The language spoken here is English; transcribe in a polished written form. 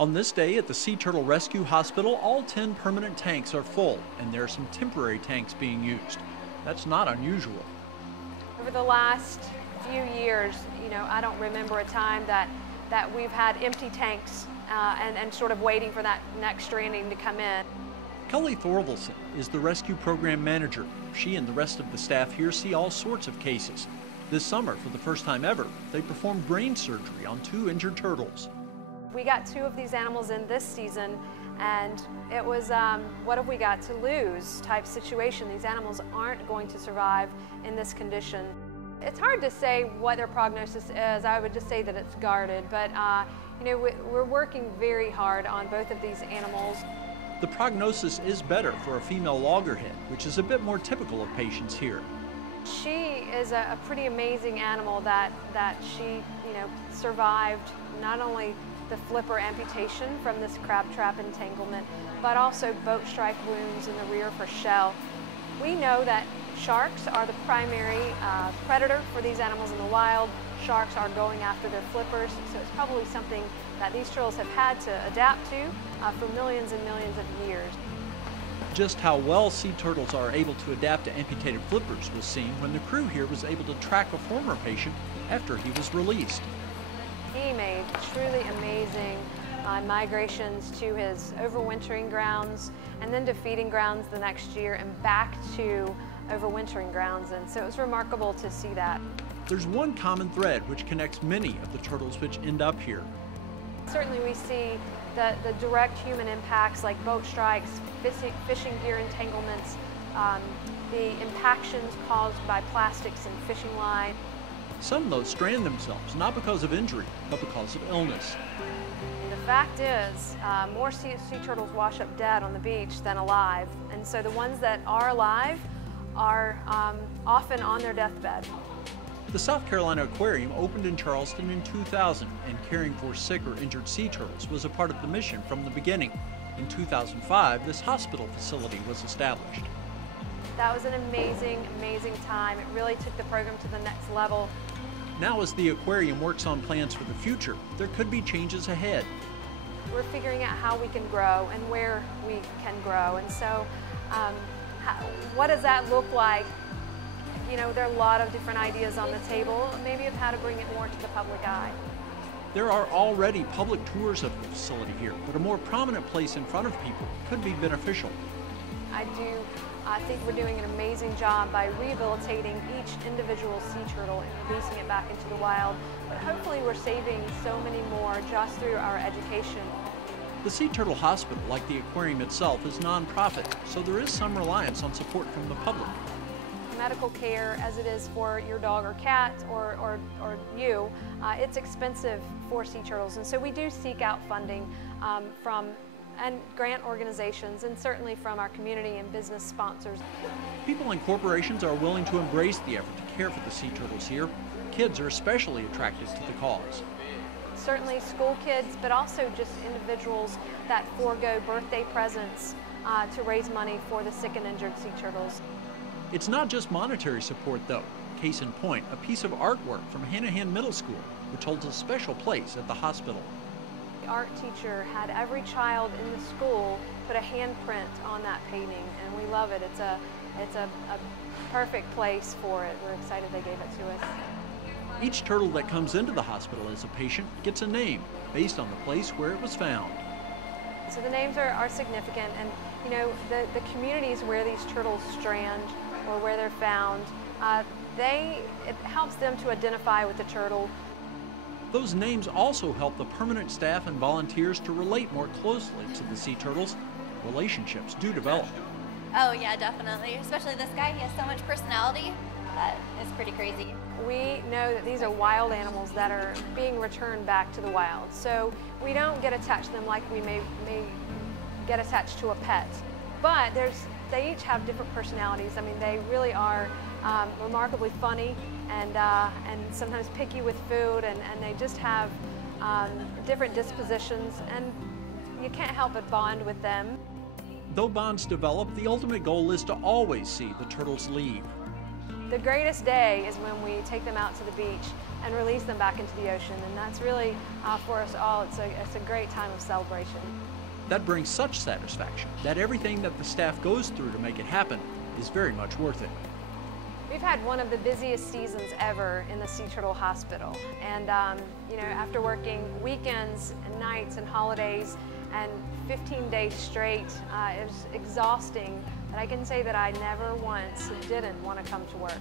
On this day at the Sea Turtle Rescue Hospital, all 10 permanent tanks are full, and there are some temporary tanks being used. That's not unusual. Over the last few years, I don't remember a time that we've had empty tanks and sort of waiting for that next stranding to come in. Kelly Thorvaldson is the rescue program manager. She and the rest of the staff here see all sorts of cases. This summer, for the first time ever, they performed brain surgery on 2 injured turtles. We got 2 of these animals in this season, and it was what have we got to lose type situation. These animals aren't going to survive in this condition. It's hard to say what their prognosis is. I would just say that it's guarded, but we're working very hard on both of these animals. The prognosis is better for a female loggerhead, which is a bit more typical of patients here. She is a pretty amazing animal that she survived not only the flipper amputation from this crab trap entanglement, but also boat strike wounds in the rear for shell. We know that sharks are the primary predator for these animals in the wild. Sharks are going after their flippers, so it's probably something that these turtles have had to adapt to for millions and millions of years. Just how well sea turtles are able to adapt to amputated flippers was seen when the crew here was able to track a former patient after he was released. He made truly amazing migrations to his overwintering grounds and then to feeding grounds the next year and back to overwintering grounds, and so it was remarkable to see that. There's one common thread which connects many of the turtles which end up here. Certainly we see the direct human impacts like boat strikes, fishing gear entanglements, the impactions caused by plastics and fishing line. Some, though, strand themselves, not because of injury, but because of illness. And the fact is, more sea turtles wash up dead on the beach than alive, and so the ones that are alive are often on their deathbed. The South Carolina Aquarium opened in Charleston in 2000, and caring for sick or injured sea turtles was a part of the mission from the beginning. In 2005, this hospital facility was established. That was an amazing, amazing time. It really took the program to the next level. Now, as the aquarium works on plans for the future, there could be changes ahead. We're figuring out how we can grow and where we can grow, and so what does that look like? There are a lot of different ideas on the table, maybe of how to bring it more to the public eye. There are already public tours of the facility here, but a more prominent place in front of people could be beneficial. I think we're doing an amazing job by rehabilitating each individual sea turtle and releasing it back into the wild, but hopefully we're saving so many more just through our education. The Sea Turtle Hospital, like the aquarium itself, is nonprofit, so there is some reliance on support from the public. Medical care, as it is for your dog or cat or you, it's expensive for sea turtles, and so we do seek out funding from grant organizations and certainly from our community and business sponsors. People and corporations are willing to embrace the effort to care for the sea turtles here. Kids are especially attracted to the cause. Certainly school kids, but also just individuals that forego birthday presents to raise money for the sick and injured sea turtles. It's not just monetary support, though. Case in point, a piece of artwork from Hanahan Middle School, which holds a special place at the hospital. The art teacher had every child in the school put a handprint on that painting, and we love it. It's a perfect place for it. We're excited they gave it to us. Each turtle that comes into the hospital as a patient gets a name based on the place where it was found. So the names are significant, and the communities where these turtles strand or where they're found, it helps them to identify with the turtle. Those names also help the permanent staff and volunteers to relate more closely to the sea turtles. Relationships do develop. Oh yeah, definitely. Especially this guy, he has so much personality. It's pretty crazy. We know that these are wild animals that are being returned back to the wild. So we don't get attached to them like we may get attached to a pet. But they each have different personalities. I mean, they really are remarkably funny and sometimes picky with food, and they just have different dispositions, and you can't help but bond with them. Though bonds develop, the ultimate goal is to always see the turtles leave. The greatest day is when we take them out to the beach and release them back into the ocean, and that's really, for us all, it's a great time of celebration. That brings such satisfaction that everything that the staff goes through to make it happen is very much worth it. We've had one of the busiest seasons ever in the Sea Turtle Hospital, and you know, after working weekends and nights and holidays and 15 days straight, it was exhausting, but I can say that I never once didn't want to come to work.